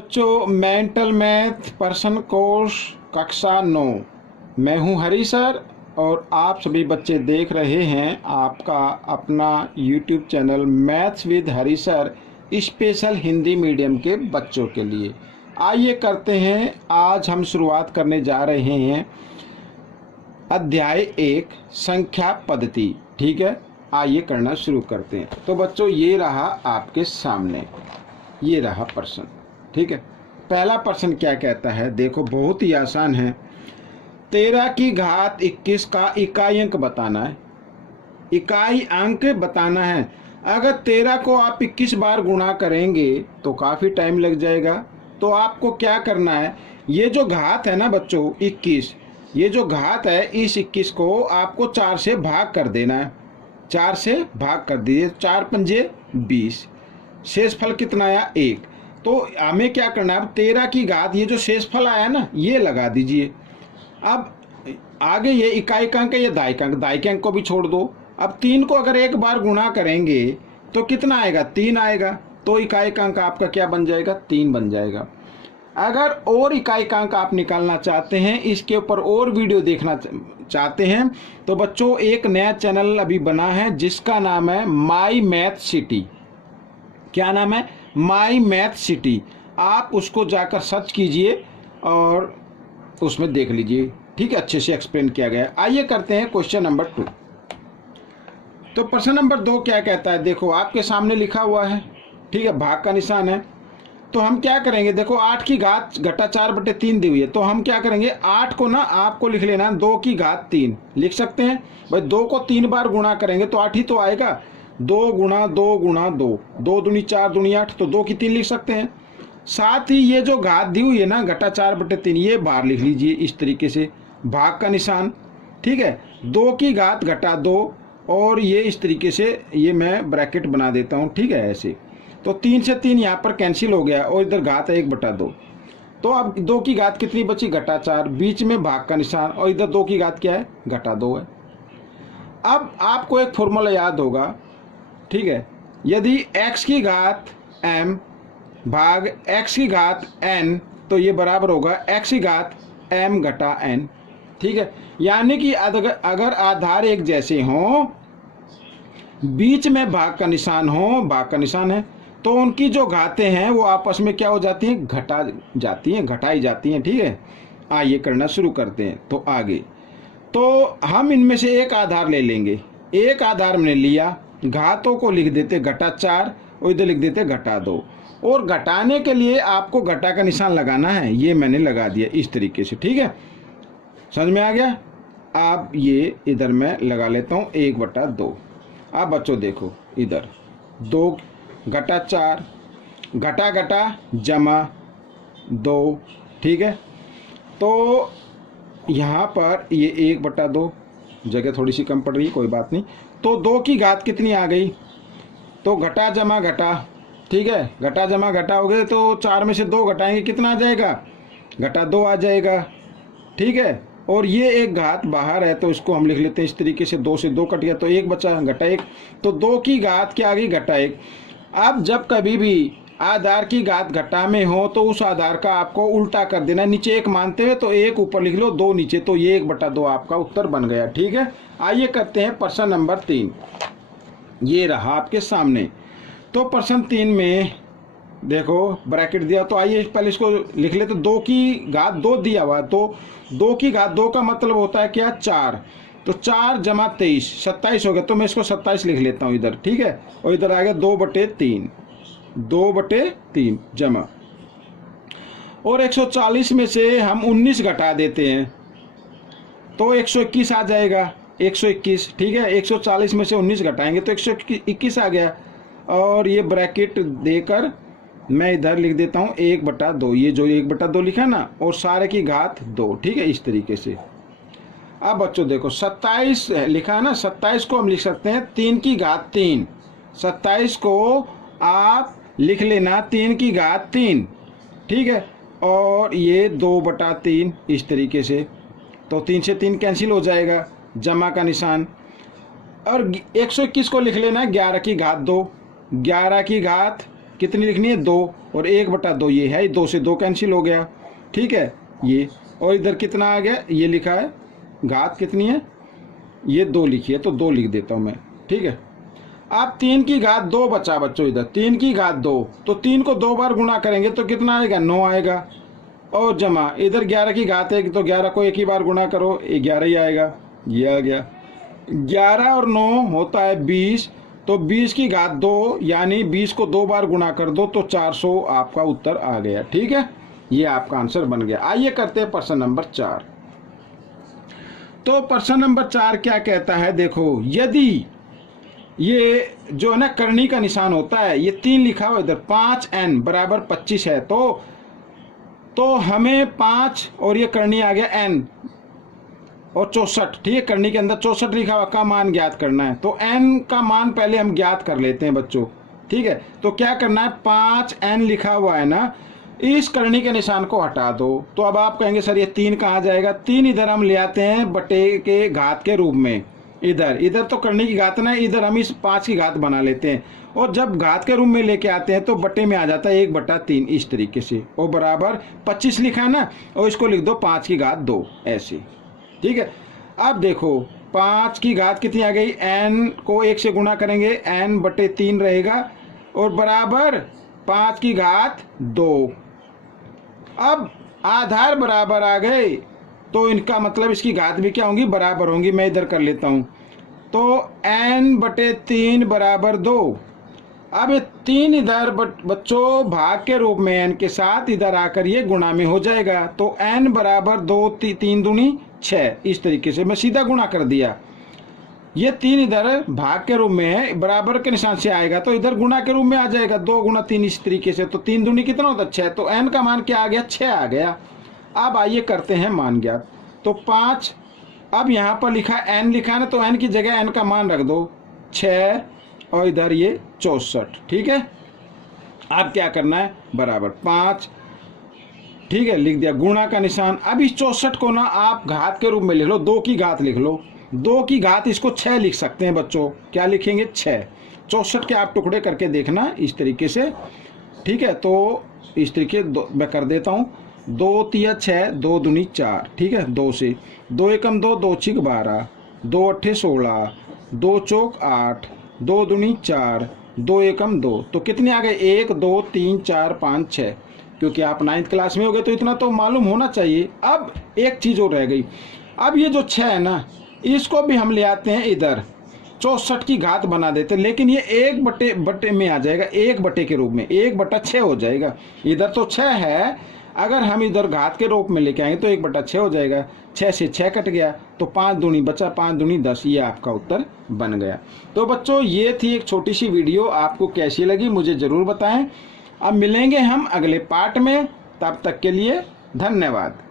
बच्चों, mental math person course कक्षा 9। मैं हूं हरी सर और आप सभी बच्चे देख रहे हैं आपका अपना YouTube channel maths with Hari sir special Hindi medium के बच्चों के लिए। आइए करते हैं, आज हम शुरुआत करने जा रहे हैं अध्याय 1 संख्या पद्धति। ठीक है, आइए करना शुरू करते हैं। तो बच्चों, ये रहा आपके सामने, ये रहा प्रश्न। ठीक है, पहला प्रश्न क्या कहता है, देखो बहुत ही आसान है। 13 की घात 21 का इकाई अंक बताना है। इकाई अंक बताना है। अगर 13 को आप 21 बार गुणा करेंगे तो काफ़ी टाइम लग जाएगा। तो आपको क्या करना है, ये जो घात है ना बच्चों 21, ये जो घात है इस 21 को आपको 4 से भाग कर देना है। 4 से भाग कर दीजिए, 4 पंजे 20, शेषफल कितना आया 1। तो हमें क्या करना है, अब 13 की घात ये जो शेषफल आया ना ये लगा दीजिए। अब आगे ये इकाई का अंक है, ये दाई का अंक, दाई के अंक को भी छोड़ दो। अब 3 को अगर एक बार गुणा करेंगे तो कितना आएगा, 3 आएगा। तो इकाई का अंक आपका क्या बन जाएगा, 3 बन जाएगा। अगर और इकाई का अंक आप निकालना चाहते हैं, इसके ऊपर और वीडियो देखना चाहते हैं, तो बच्चों एक नया चैनल अभी बना है जिसका नाम है माई मैथ सिटी। क्या नाम है, माई मैथ सिटी। आप उसको जाकर सर्च कीजिए और उसमें देख लीजिए। ठीक है, अच्छे से एक्सप्लेन किया गया है। आइए करते हैं क्वेश्चन नंबर 2। तो प्रश्न नंबर 2 क्या कहता है, देखो आपके सामने लिखा हुआ है। ठीक है, भाग का निशान है। तो हम क्या करेंगे, देखो 8 की घात घटा 4/3 दी हुई है। तो हम क्या करेंगे, 8 को ना आपको लिख लेना है 2 की घात 3 लिख सकते हैं भाई। 2 को 3 बार गुणा करेंगे तो 8 ही तो आएगा। 2 गुणा 2 गुणा 2, 2 दूनी 4 दूनी 8, तो 2 की 3 लिख सकते हैं। साथ ही ये जो घात दी हुई है ना घटा 4/3, ये बाहर लिख लीजिए इस तरीके से, भाग का निशान। ठीक है, 2 की घात घटा 2, और ये इस तरीके से ये मैं ब्रैकेट बना देता हूँ। ठीक है, ऐसे। तो 3 से 3 यहाँ पर कैंसिल हो गया और इधर घात है 1/2। तो अब 2 की घात कितनी बची, घटा 4, बीच में भाग का निशान, और इधर 2 की घात क्या है, घटा 2 है। अब आपको एक फॉर्मूला याद होगा। ठीक है, यदि x की घात m भाग x की घात n, तो ये बराबर होगा x की घात m घटा n। ठीक है, यानी कि अगर आधार एक जैसे हों, बीच में भाग का निशान हो, भाग का निशान है, तो उनकी जो घातें हैं वो आपस में क्या हो जाती हैं, घटा जाती हैं, घटाई जाती हैं। ठीक है, आइए करना शुरू करते हैं। तो आगे तो हम इनमें से एक आधार ले लेंगे। एक आधार हमने लिया, घातों को लिख देते घटा 4 और इधर लिख देते घटा 2। और घटाने के लिए आपको घटा का निशान लगाना है, ये मैंने लगा दिया इस तरीके से। ठीक है, समझ में आ गया। अब ये इधर मैं लगा लेता हूँ 1/2। अब बच्चों देखो इधर 2 घटा 4 घटा घटा जमा 2। ठीक है, तो यहाँ पर ये 1/2, जगह थोड़ी सी कम पड़ रही है, कोई बात नहीं। तो 2 की घात कितनी आ गई, तो घटा जमा घटा। ठीक है, घटा जमा घटा हो गए, तो 4 में से 2 घटाएंगे कितना आ जाएगा, घटा 2 आ जाएगा। ठीक है, और ये एक घात बाहर है तो इसको हम लिख लेते हैं इस तरीके से, 2 से 2 कट गया तो 1 बचा, घटा 1। तो 2 की घात क्या आ गई, घटा 1। अब जब कभी भी आधार की घात घटा में हो तो उस आधार का आपको उल्टा कर देना, नीचे 1 मानते हुए, तो 1 ऊपर लिख लो, 2 नीचे, तो ये 1/2 आपका उत्तर बन गया। ठीक है, आइए करते हैं प्रश्न नंबर 3। ये रहा आपके सामने। तो प्रश्न 3 में देखो ब्रैकेट दिया, तो आइए पहले इसको लिख लेते। 2 की घात 2 दिया हुआ, तो 2 की घात 2 का मतलब होता है क्या, 4। तो 4 जमा 23 27 हो गया, तो मैं इसको 27 लिख लेता हूँ इधर। ठीक है, और इधर आ गया 2/3, 2/3 जमा, और 140 में से हम 19 घटा देते हैं तो 121 आ जाएगा, 121। ठीक है, 140 में से 19 घटाएंगे तो 121 आ गया। और ये ब्रैकेट देकर मैं इधर लिख देता हूँ 1/2, ये जो 1/2 लिखा ना, और सारे की घात 2। ठीक है, इस तरीके से। अब बच्चों देखो 27 लिखा है ना, 27 को हम लिख सकते हैं 3 की घात 3। 27 को आप लिख लेना 3 की घात 3। ठीक है, और ये 2/3 इस तरीके से, तो 3 से 3 कैंसिल हो जाएगा, जमा का निशान। और 121 को लिख लेना 11 की घात 2। 11 की घात कितनी लिखनी है 2, और 1/2 ये है, 2 से 2 कैंसिल हो गया, ठीक है ये। और इधर कितना आ गया, ये लिखा है घात कितनी है, ये 2 लिखी है, तो 2 लिख देता हूँ मैं, ठीक है। अब 3 की घात 2 बचा बच्चों, इधर 3 की घात 2, तो 3 को 2 बार गुणा करेंगे तो कितना आएगा 9 आएगा, और जमा इधर 11 की घात 1, तो 11 को एक ही बार गुणा करो, 11 ही आएगा, ये आ गया। 11 और 9 होता है 20, तो 20 की घात 2 यानी 20 को 2 बार गुणा कर दो तो 400 आपका उत्तर आ गया, ठीक है। ये आपका आंसर बन गया। आइए करते हैं प्रश्न नंबर 4। तो प्रश्न नंबर 4 क्या कहता है, देखो यदि ये जो है ना करनी का निशान होता है, ये 3 लिखा हुआ इधर, 5n बराबर 25 है, तो हमें 5 और ये करनी आ गया n और 64, ठीक है। करनी के अंदर 64 लिखा हुआ का मान ज्ञात करना है, तो n का मान पहले हम ज्ञात कर लेते हैं बच्चों, ठीक है। तो क्या करना है, 5n लिखा हुआ है ना, इस करनी के निशान को हटा दो। तो अब आप कहेंगे सर ये 3 कहाँ जाएगा, 3 इधर हम ले आते हैं बटे के घात के रूप में, इधर तो करनी की घात ना, इधर हम इस 5 की घात बना लेते हैं, और जब घात के रूप में लेके आते हैं तो बटे में आ जाता है 1/3 इस तरीके से, और बराबर 25 लिखा ना, और इसको लिख दो 5 की घात 2 ऐसे, ठीक है। अब देखो 5 की घात कितनी आ गई, n को 1 से गुणा करेंगे, n/3 रहेगा, और बराबर 5 की घात 2। अब आधार बराबर आ गए, तो इनका मतलब इसकी घात भी क्या होंगी, बराबर होंगी। मैं इधर कर लेता हूं, तो n/3 बराबर 2। अब ये 3 इधर बच्चों भाग के रूप में n के साथ इधर आकर ये गुणा में हो जाएगा, तो n बराबर 2, 3 दूनी 6, इस तरीके से मैं सीधा गुणा कर दिया। ये 3 इधर भाग के रूप में है, बराबर के निशान से आएगा तो इधर गुणा के रूप में आ जाएगा, 2 गुणा 3 इस तरीके से, तो 3 दूनी कितना होता है 6, तो n का मान क्या आ गया 6 आ गया। अब आइए करते हैं मान ज्ञात। तो 5, अब यहाँ पर लिखा n लिखा है ना, तो n की जगह n का मान रख दो 6, और इधर ये 64, ठीक है। अब क्या करना है, बराबर 5, ठीक है, लिख दिया, गुणा का निशान। अब इस 64 को ना आप घात के रूप में लिख लो, 2 की घात लिख लो, 2 की घात इसको 6 लिख सकते हैं बच्चों, क्या लिखेंगे 6। 64 के आप टुकड़े करके देखना इस तरीके से, ठीक है। तो इस तरीके मैं कर देता हूँ, 2 3 6, 2 दूनी 4, ठीक है, 2 से 2 एकम 2, 2 6 12, 2 8 16, 2 चौक 8, 2 दूनी 4, 2 एकम 2, तो कितने आ गए 1 2 3 4 5 6, क्योंकि आप 9th क्लास में हो गए तो इतना तो मालूम होना चाहिए। अब एक चीज़ और रह गई, अब ये जो 6 है ना, इसको भी हम ले आते हैं इधर 64 की घात बना देते हैं, लेकिन ये 1/बटे में आ जाएगा, 1/के के रूप में 1/6 हो जाएगा। इधर तो 6 है, अगर हम इधर घात के रूप में लेके आएंगे तो 1/6 हो जाएगा, 6 से 6 कट गया, तो 5 दूनी बचा, 5 दूनी 10, ये आपका उत्तर बन गया। तो बच्चों ये थी एक छोटी सी वीडियो, आपको कैसी लगी मुझे ज़रूर बताएं। अब मिलेंगे हम अगले पार्ट में, तब तक के लिए धन्यवाद।